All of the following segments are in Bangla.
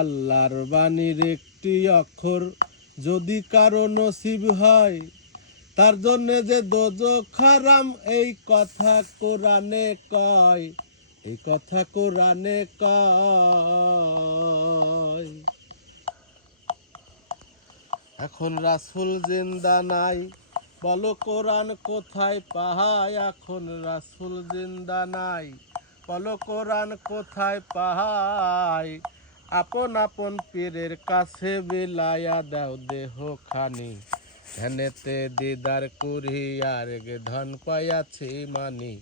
আল্লাহর বাণীর একটি অক্ষর যদি কারো নসিব হয়, তার জন্য যে দোজখ হারাম, এই কথা কোরআনে কয়, এই কথা কোরআনে কয়। এখন রাসূল জিন্দা নাই, বলো কোরআন কোথায় পাহায়? এখন রাসূল জিন্দা নাই, বলো কোরআন কোথায় পাহায়? আপন আপন পীরের কাছে বিলায়া দাও দেহ খানি, ধ্যানেতে দিদার কুরিয়ার গে ধন পাইয়াছি মানি,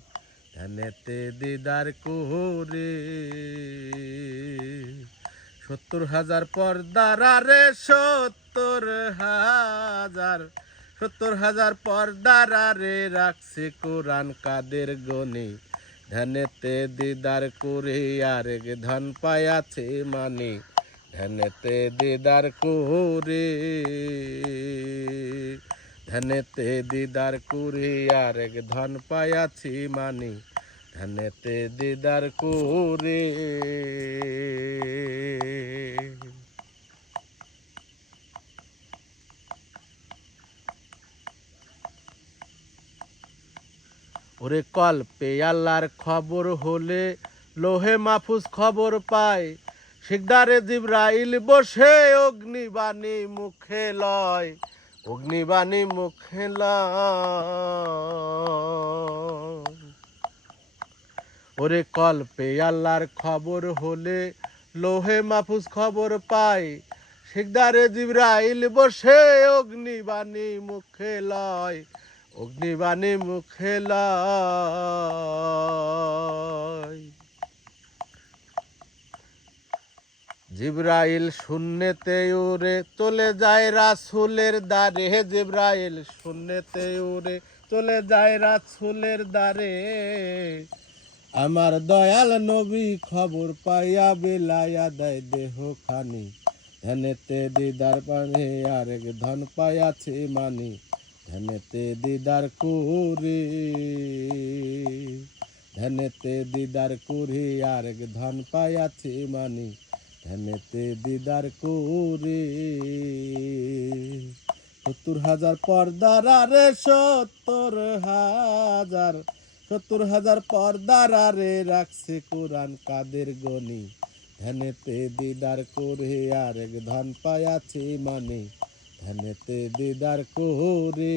ধ্যানেতে দিদার কুরি। ৭০,০০০ পর্দার রে ৭০,০০০ পর্দার রে রাখছে কোরআন কাদের গনি, ধ্যানেতে দিদার কুরিয়ার গে ধন পাইয়াছি মানি, ধ্যানেতে দিদার কুরি, ধ্যানেতে দিদার কুরিয়ার গে ধন পাইয়াছি মানি, ধ্যানেতে দিদার কুরি। ওরে কল্পে আল্লাহর খবর হলে লোহে মাহফুজ খবর পায়, সিকদারে জিবরাইল বসে অগ্নিবাণী মুখে লয়, অগ্নিবাণী মুখে লয়। ওরে কল্পে আল্লাহর খবর হলে লোহে মাহফুজ খবর পায়, সিকদারে জিবরাইল বসে অগ্নিবাণী মুখে লয়, অগ্নিবাণী মুখে লয়। জিবরাইল শূন্যতে উড়ে চলে যায় রাসূলের দ্বারে, জিবরাইল শূন্যতে উড়ে চলে যায় রাসূলের দ্বারে। আমার দয়াল নবী খবর পাইয়া বিলায়া দেয় দেহ খানি, ধ্যানেতে দিদার পানে আরেক ধন পাইয়াছি মানি, ধ্যানেতে দিদার কুরি, ধ্যানেতে দিদার কুরি আরেক ধন পাইয়াছি মানি, ধ্যানেতে দিদার কুরি। ৭০,০০০ পর্দার রে ৭০,০০০ পর্দার রে রাখছে কোরআন কাদের গনি, ধ্যানেতে দিদার করে আরেক ধন পাইয়াছি মানি, ধ্যানেতে দিদার করে।